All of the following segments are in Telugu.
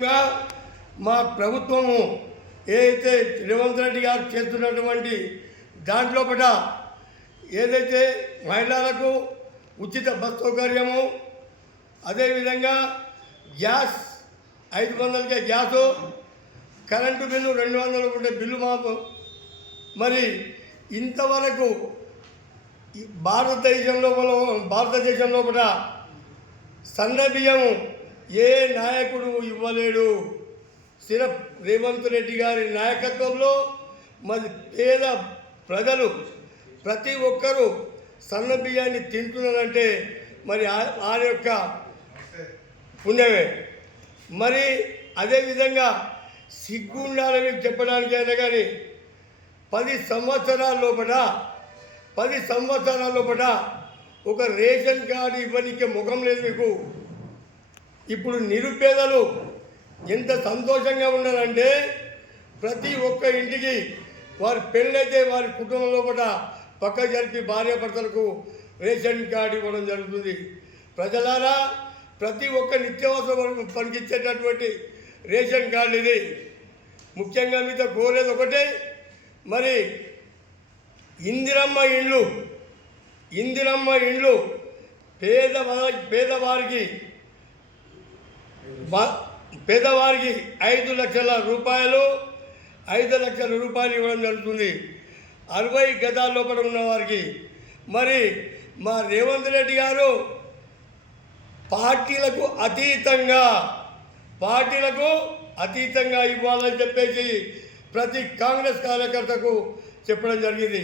మా ప్రభుత్వము ఏదైతే రేవంత్ రెడ్డి గారు చేస్తున్నటువంటి దాంట్లో పట ఏదైతే మహిళలకు ఉచిత బస్ సౌకర్యము అదేవిధంగా గ్యాస్ ఐదు వందలకే గ్యాసు కరెంటు బిల్లు రెండు వందలు ఉండే బిల్లు మాకు. మరి ఇంతవరకు ఈ భారతదేశంలో భారతదేశంలో కూడా సన్న బియ్యము ఏ నాయకుడు ఇవ్వలేడు? స్థిర రేవంత్ రెడ్డి గారి నాయకత్వంలో మరి పేద ప్రజలు ప్రతి ఒక్కరూ సన్న బియ్యాన్ని తింటున్నారంటే మరి ఆ- ఆయన యొక్క పుణ్యమే. మరి అదేవిధంగా సిగ్గుండాలని చెప్పడానికి అయినా కానీ పది సంవత్సరాల లోపల పది సంవత్సరాల లోపల ఒక రేషన్ కార్డు ఇవ్వడానికి ముఖం లేదు మీకు. ఇప్పుడు నిరుపేదలు ఎంత సంతోషంగా ఉన్నారంటే ప్రతి ఒక్క ఇంటికి వారి పెళ్ళైతే వారి కుటుంబంలో కూడా పక్క జరిపి భార్యాభర్తలకు రేషన్ కార్డు ఇవ్వడం జరుగుతుంది. ప్రజలారా ప్రతి ఒక్క నిత్యావసర పనికిచ్చేటటువంటి రేషన్ కార్డు ఇది. ముఖ్యంగా మీతో కోరేది ఒకటే మరి ఇందిరమ్మ ఇండ్లు ఇందిరమ్మ ఇండ్లు పేదవారి పేదవారికి పేదవారికి ఐదు లక్షల రూపాయలు ఐదు లక్షల రూపాయలు ఇవ్వడం జరుగుతుంది. అరవై గదాల లోపల ఉన్న వారికి మరి మా రేవంత్ రెడ్డి గారు పార్టీలకు అతీతంగా పార్టీలకు అతీతంగా ఇవ్వాలని చెప్పేసి ప్రతి కాంగ్రెస్ కార్యకర్తకు చెప్పడం జరిగింది.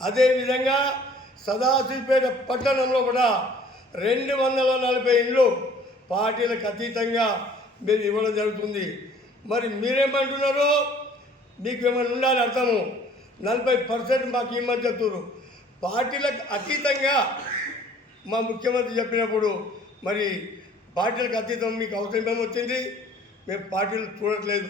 అదేవిధంగా సదాశివపేట పట్టణంలో కూడా రెండు వందల నలభై ఇండ్లు పార్టీలకు అతీతంగా మీరు ఇవ్వడం జరుగుతుంది. మరి మీరేమంటున్నారు మీకు ఏమైనా ఉండాలి అర్థము. నలభై పర్సెంట్ మాకు ఇమ్మని చెప్తున్నారు. పార్టీలకు అతీతంగా మా ముఖ్యమంత్రి చెప్పినప్పుడు మరి పార్టీలకు అతీతం మీకు అవసరం ఏమొచ్చింది? మేము పార్టీలు చూడట్లేదు.